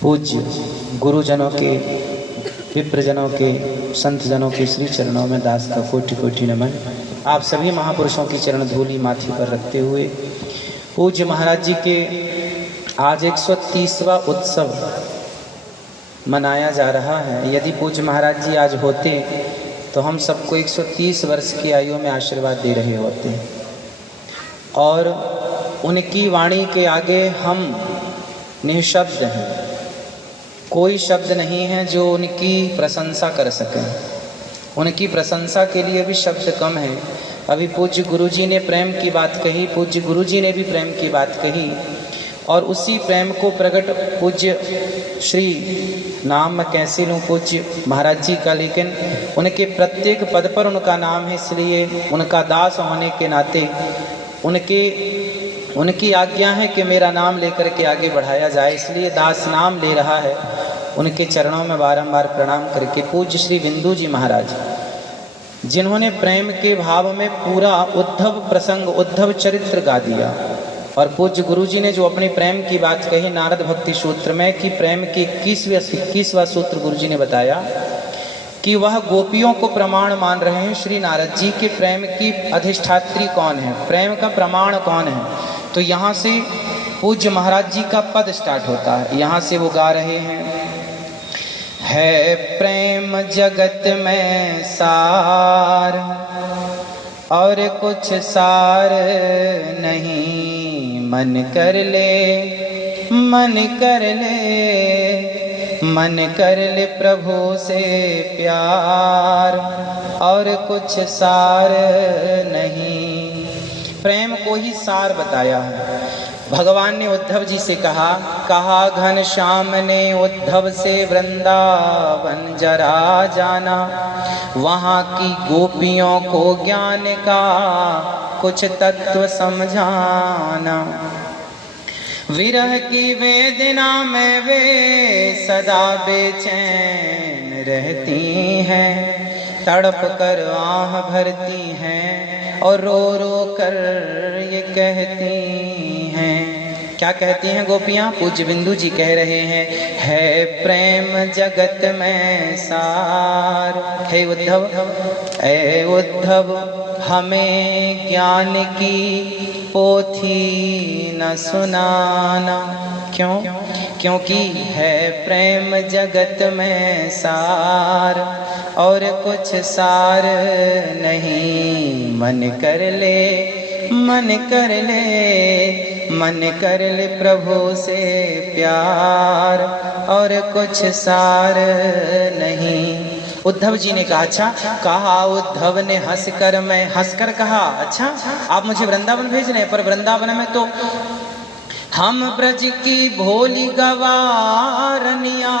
पूज्य गुरुजनों के, विप्रजनों के, संत जनों के श्री चरणों में दास का कोटि कोटि नमन। आप सभी महापुरुषों की चरण धूलि माथे पर रखते हुए पूज्य महाराज जी के आज 130वां उत्सव मनाया जा रहा है। यदि पूज्य महाराज जी आज होते तो हम सबको 130 वर्ष की आयु में आशीर्वाद दे रहे होते, और उनकी वाणी के आगे हम निःशब्द हैं। कोई शब्द नहीं है जो उनकी प्रशंसा कर सके। उनकी प्रशंसा के लिए भी शब्द कम है। अभी पूज्य गुरुजी ने प्रेम की बात कही, पूज्य गुरुजी ने भी प्रेम की बात कही, और उसी प्रेम को प्रकट पूज्य श्री नाम मैं कैसे लूँ पूज्य महाराज जी का, लेकिन उनके प्रत्येक पद पर उनका नाम है, इसलिए उनका दास होने के नाते उनकी आज्ञा है कि मेरा नाम लेकर के आगे बढ़ाया जाए, इसलिए दास नाम ले रहा है। उनके चरणों में बारंबार प्रणाम करके पूज्य श्री बिंदु जी महाराज, जिन्होंने प्रेम के भाव में पूरा उद्धव प्रसंग, उद्धव चरित्र गा दिया, और पूज्य गुरु जी ने जो अपनी प्रेम की बात कही नारद भक्ति सूत्र में कि प्रेम के 21वां सूत्र गुरु जी ने बताया कि वह गोपियों को प्रमाण मान रहे हैं। श्री नारद जी के प्रेम की अधिष्ठात्री कौन है, प्रेम का प्रमाण कौन है, तो यहाँ से पूज्य महाराज जी का पद स्टार्ट होता है। यहाँ से वो गा रहे हैं, है प्रेम जगत में सार और कुछ सार नहीं, मन कर ले, मन कर ले, मन कर ले प्रभु से प्यार, और कुछ सार नहीं। प्रेम को ही सार बताया है। भगवान ने उद्धव जी से कहा घनश्याम ने उद्धव से वृंदावन जरा जाना, वहाँ की गोपियों को ज्ञान का कुछ तत्व समझाना। विरह की वेदना में वे सदा बेचैन रहती हैं, तड़प कर आह भरती हैं और रो रो कर ये कहती हैं। क्या कहती हैं गोपियाँ? पूज्य बिंदु जी कह रहे हैं, है प्रेम जगत में सार। हे उद्धव, ऐ उद्धव, हमें ज्ञान की पोथी न सुनाना। क्यों? क्योंकि है प्रेम जगत में सार और कुछ सार नहीं। मन कर ले, मन कर ले, मन कर ले प्रभु से प्यार, और कुछ सार नहीं। उद्धव जी ने कहा, अच्छा कहा उद्धव ने हंसकर, मैं हंसकर कहा, अच्छा आप मुझे वृंदावन भेज रहे हैं, पर वृंदावन में तो हम ब्रज की भोली गवारनिया,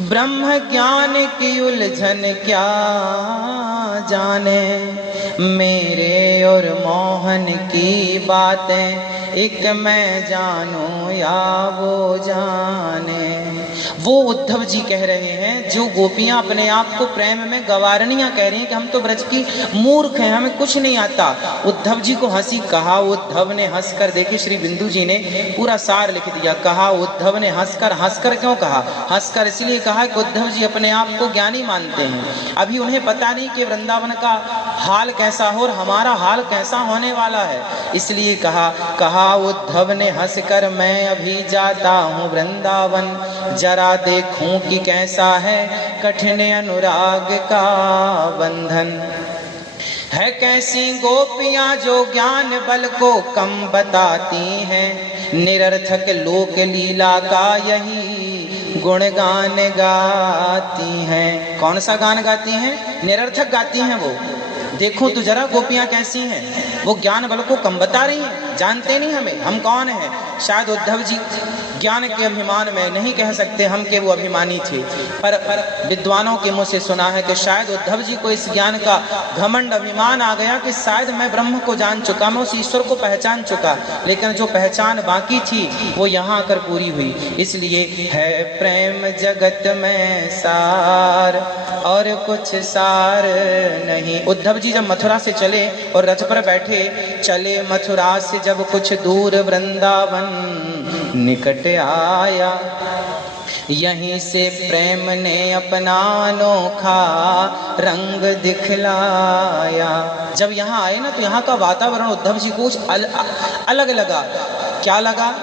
ब्रह्म ज्ञान की उलझन क्या जाने, मेरे और मोहन की बातें एक मैं जानूं या वो जाने। वो उद्धव जी कह रहे हैं, जो गोपियां अपने आप को प्रेम में गवारनियां कह रही हैं कि हम तो ब्रज की मूर्ख हैं, हमें कुछ नहीं आता। उद्धव जी को हंसी कहा, उद्धव ने हंसकर, देखिए श्री बिंदु जी ने पूरा सार लिख दिया। कहा उद्धव ने हंसकर, हंसकर क्यों कहा? हंसकर इसलिए कहा कि उद्धव जी अपने आप को ज्ञानी मानते हैं। अभी उन्हें पता नहीं कि वृंदावन का हाल कैसा हो और हमारा हाल कैसा होने वाला है, इसलिए कहा उद्धव ने हंसकर, मैं अभी जाता हूँ वृंदावन, जरा देखूं कि कैसा है कठिन अनुराग का बंधन। है कैसी गोपियां जो ज्ञान बल को कम बताती हैं, निरर्थक लोक लीला का यही गुणगान गाती हैं। कौन सा गान गाती हैं? निरर्थक गाती हैं वो। देखो तो जरा गोपियां कैसी हैं, वो ज्ञान बल को कम बता रही हैं, जानते नहीं हमें, हम कौन हैं। शायद उद्धव जी ज्ञान के अभिमान में, नहीं कह सकते हम के वो अभिमानी थे, पर विद्वानों के मुँह से सुना है कि शायद उद्धव जी को इस ज्ञान का घमंड अभिमान आ गया कि शायद मैं ब्रह्म को जान चुका, मैं उस ईश्वर को पहचान चुका, लेकिन जो पहचान बाकी थी वो यहाँ आकर पूरी हुई। इसलिए है प्रेम जगत में सार और कुछ सार नहीं। उद्धव जी जब मथुरा से चले और रथ पर बैठे, चले मथुरा से जब कुछ दूर वृंदावन निकट आया, यहीं से प्रेम ने अपना अनोखा रंग दिखलाया। जब यहाँ आए ना तो यहाँ का वातावरण उद्धव जी को कुछ अलग लगा। क्या लगा?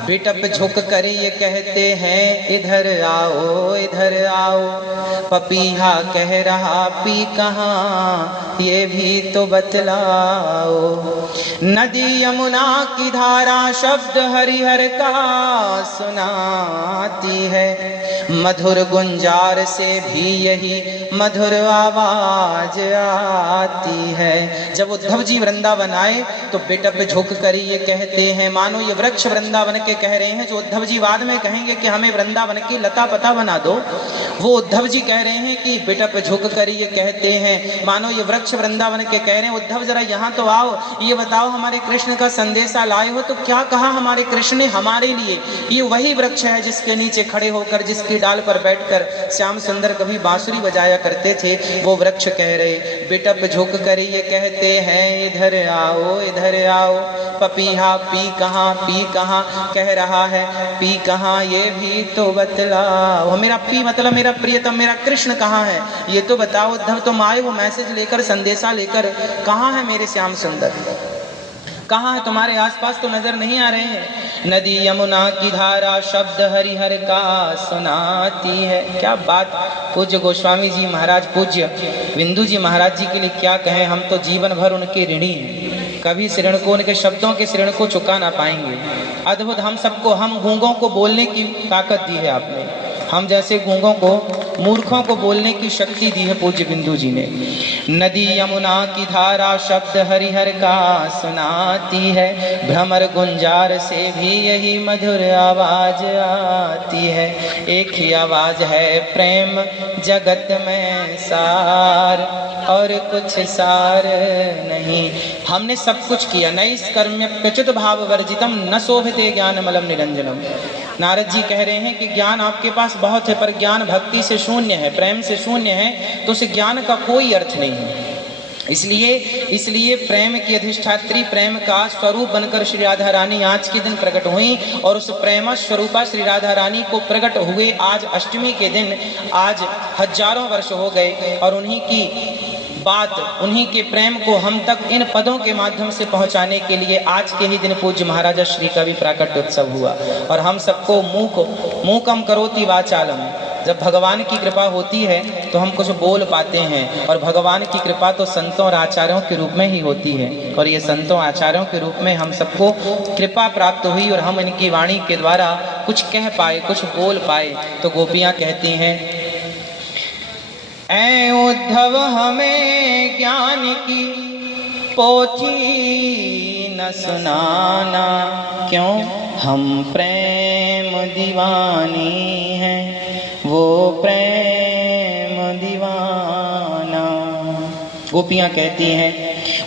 बिटप झुक कर ये कहते हैं इधर आओ इधर आओ, पपीहा कह रहा पी कहाँ ये भी तो बतलाओ। नदी यमुना की धारा शब्द हरिहर का सुनाती है, मधुर गुंजार से भी यही मधुर आवाज आती है। जब उद्धव जी वृंदावन आए तो बिटप झुक कर ये कहते हैं, मानो ये वृक्ष वृंदावन के कह रहे हैं। जो उद्धव जी बाद में कहेंगे कि हमें वृंदावन की लता पता बना दो, वो उद्धव जी कह रहे हैं कि बिटप झुक कर ये कहते हैं, मानो ये वृक्ष वृंदावन के कह रहे हैं, उद्धव जरा यहाँ तो आओ, ये बताओ हमारे कृष्ण का संदेशा लाए हो तो क्या कहा हमारे कृष्ण ने हमारे लिए। ये वही वृक्ष है जिसके नीचे खड़े होकर, जिसकी डाल पर बैठकर श्याम सुंदर कभी बांसुरी बजाया करते थे, वो वृक्ष कह रहे। बिटप झुक कर ये कहते हैं इधर आओ इधर आओ, पपीहा पी कहाँ कह रहा है पी कहाँ ये भी तो बतलाओ। मेरा पी मतलब मेरा प्रियतम मेरा कृष्ण कहाँ है ये तो बताओ। उद्धव तुम आए हो मैसेज लेकर, संदेशा लेकर, कहाँ है मेरे श्याम सुंदर, कहाँ है? तुम्हारे आसपास तो नजर नहीं आ रहे हैं। नदी यमुना की धारा शब्द हरिहर का सुनाती है। क्या बात! पूज्य गोस्वामी जी महाराज, पूज्य बिंदु जी महाराज जी के लिए क्या कहें। हम तो जीवन भर उनके ऋणी हैं, कभी इस ऋण को, उनके शब्दों के ऋण को चुका ना पाएंगे। अद्भुत! हम सबको, हम गूंगों को बोलने की ताकत दी है आपने, हम जैसे गूंगों को, मूर्खों को बोलने की शक्ति दी है पूज्य बिंदु जी ने। नदी यमुना की धारा शब्द हरिहर का सुनाती है, भ्रमर गुंजार से भी यही मधुर आवाज आती है। एक ही आवाज है प्रेम जगत में सार, और कुछ सार नहीं। हमने सब कुछ किया, नैष्कर्म्य क्वचित भाव वर्जितम न शोभिते ज्ञानमलम निरंजनम। नारद जी कह रहे हैं कि ज्ञान आपके पास बहुत है, पर ज्ञान भक्ति से शून्य है, प्रेम से शून्य है, तो उस ज्ञान का कोई अर्थ नहीं है। इसलिए प्रेम की अधिष्ठात्री, प्रेम का स्वरूप बनकर श्री राधा रानी आज के दिन प्रकट हुई, और उस प्रेम स्वरूपा श्री राधा रानी को प्रकट हुए आज अष्टमी के दिन, आज हजारों वर्ष हो गए, और उन्हीं की बात, उन्हीं के प्रेम को हम तक इन पदों के माध्यम से पहुंचाने के लिए आज के ही दिन पूज्य महाराजा श्री का भी प्राकट्य उत्सव हुआ। और हम सबको मूकम करोति वाचालम, जब भगवान की कृपा होती है तो हम कुछ बोल पाते हैं, और भगवान की कृपा तो संतों और आचार्यों के रूप में ही होती है, और ये संतों आचार्यों के रूप में हम सबको कृपा प्राप्त हुई, और हम इनकी वाणी के द्वारा कुछ कह पाए, कुछ बोल पाए। तो गोपियाँ कहती हैं, ऐ उद्धव हमें ज्ञान की पोथी न सुनाना, क्यों हम प्रेम दीवानी हैं, वो प्रेम दीवाना। गोपियाँ कहती हैं,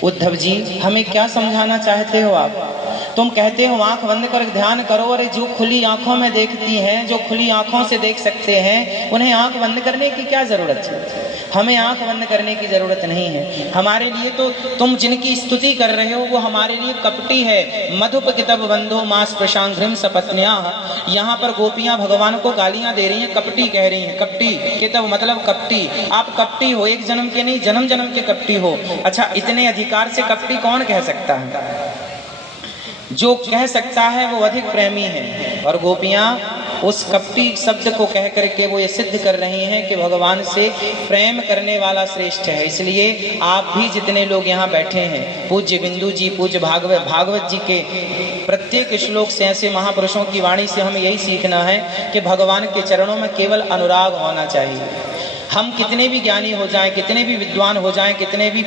उद्धव जी हमें क्या समझाना चाहते हो आप? तुम कहते हो आंख बंद कर ध्यान करो, अरे जो खुली आंखों में देखती हैं, जो खुली आंखों से देख सकते हैं, उन्हें आंख बंद करने की क्या जरूरत है? हमें आंख बंद करने की जरूरत नहीं है। हमारे लिए तो तुम जिनकी स्तुति कर रहे हो वो हमारे लिए कपटी है। मधुप कितब बंधो मास प्रशांघ्रिम सपत्न्या। यहाँ पर गोपियाँ भगवान को गालियाँ दे रही हैं, कपटी कह रही हैं। कपटी कितब मतलब कपटी, आप कपटी हो, एक जन्म के नहीं जन्म जन्म के कपटी हो। अच्छा, इतने अधिकार से कपटी कौन कह सकता है? जो कह सकता है वो अधिक प्रेमी है। और गोपियाँ उस कपटी शब्द को कह करके वो ये सिद्ध कर रही हैं कि भगवान से प्रेम करने वाला श्रेष्ठ है। इसलिए आप भी जितने लोग यहाँ बैठे हैं, पूज्य बिंदु जी, पूज्य भागवत जी के प्रत्येक श्लोक से, ऐसे महापुरुषों की वाणी से हमें यही सीखना है कि भगवान के चरणों में केवल अनुराग होना चाहिए। हम कितने भी ज्ञानी हो जाएं, कितने भी विद्वान हो जाएं, कितने भी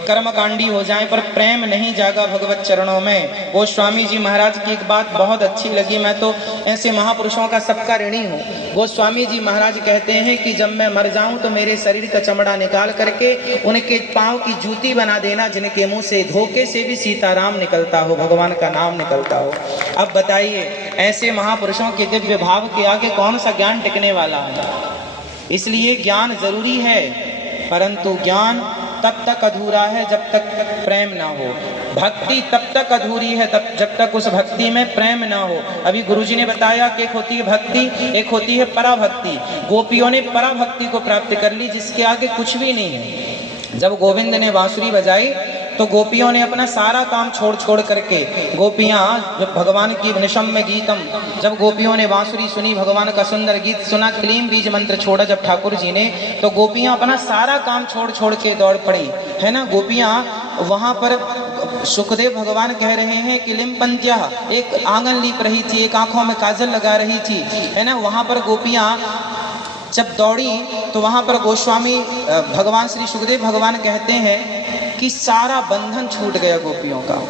कर्मकांडी हो जाएं, पर प्रेम नहीं जागा भगवत चरणों में। गोस्वामी जी महाराज की एक बात बहुत अच्छी लगी, मैं तो ऐसे महापुरुषों का सबका ऋणी हूँ। गोस्वामी जी महाराज कहते हैं कि जब मैं मर जाऊं तो मेरे शरीर का चमड़ा निकाल करके उनके पाँव की जूती बना देना, जिनके मुँह से धोखे से भी सीताराम निकलता हो, भगवान का नाम निकलता हो। अब बताइए, ऐसे महापुरुषों के दिव्य भाव के आगे कौन सा ज्ञान टिकने वाला है? इसलिए ज्ञान जरूरी है, परंतु ज्ञान तब तक अधूरा है जब तक प्रेम ना हो। भक्ति तब तक अधूरी है तब जब तक उस भक्ति में प्रेम ना हो। अभी गुरुजी ने बताया कि एक होती है भक्ति, एक होती है पराभक्ति। गोपियों ने पराभक्ति को प्राप्त कर ली, जिसके आगे कुछ भी नहीं है। जब गोविंद ने बांसुरी बजाई तो गोपियों ने अपना सारा काम छोड़ छोड़ करके, गोपियां जब भगवान की निशम्य गीतम, जब गोपियों ने बांसुरी सुनी, भगवान का सुंदर गीत सुना, क्लीम बीज मंत्र छोड़ा जब ठाकुर जी ने, तो गोपियां अपना सारा काम छोड़ छोड़ के दौड़ पड़ी, है ना। गोपियां वहां पर, सुखदेव भगवान कह रहे हैं कि लिम्पंत्या, एक आंगन लीप रही थी, एक आंखों में काजल लगा रही थी, है ना। वहां पर गोपियां जब दौड़ी तो वहां पर गोस्वामी भगवान श्री सुखदेव भगवान कहते हैं कि सारा बंधन छूट गया गोपियों का,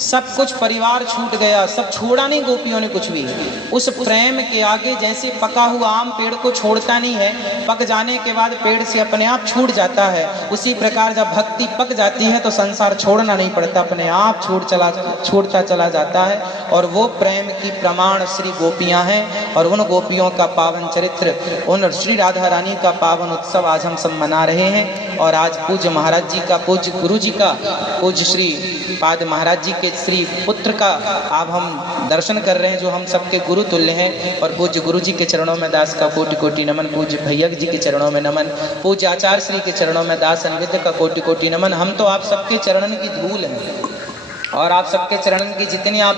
सब कुछ परिवार छूट गया, सब छोड़ा नहीं गोपियों ने कुछ भी। उस प्रेम के आगे जैसे पका हुआ आम पेड़ को छोड़ता नहीं है, पक जाने के बाद पेड़ से अपने आप छूट जाता है, उसी प्रकार जब भक्ति पक जाती है तो संसार छोड़ना नहीं पड़ता, अपने आप छूटता चला जाता है। और वो प्रेम की प्रमाण श्री गोपियां हैं, और उन गोपियों का पावन चरित्र, उन श्री राधा रानी का पावन उत्सव आज हम सब मना रहे हैं। और आज पूज्य महाराज जी का, पूज्य गुरु जी का, पूज्य श्री पाद महाराज जी के श्री पुत्र का आप हम दर्शन कर रहे हैं, जो हम सबके गुरु तुल्य हैं। और पूज्य गुरु जी के चरणों में दास का कोटि कोटि नमन, पूज्य भैया जी के चरणों में नमन, पूज्य आचार्य श्री के चरणों में दास अनविद्य का कोटि कोटि नमन। हम तो आप सबके चरणन की धूल हैं, और आप सबके चरणन की जितनी आप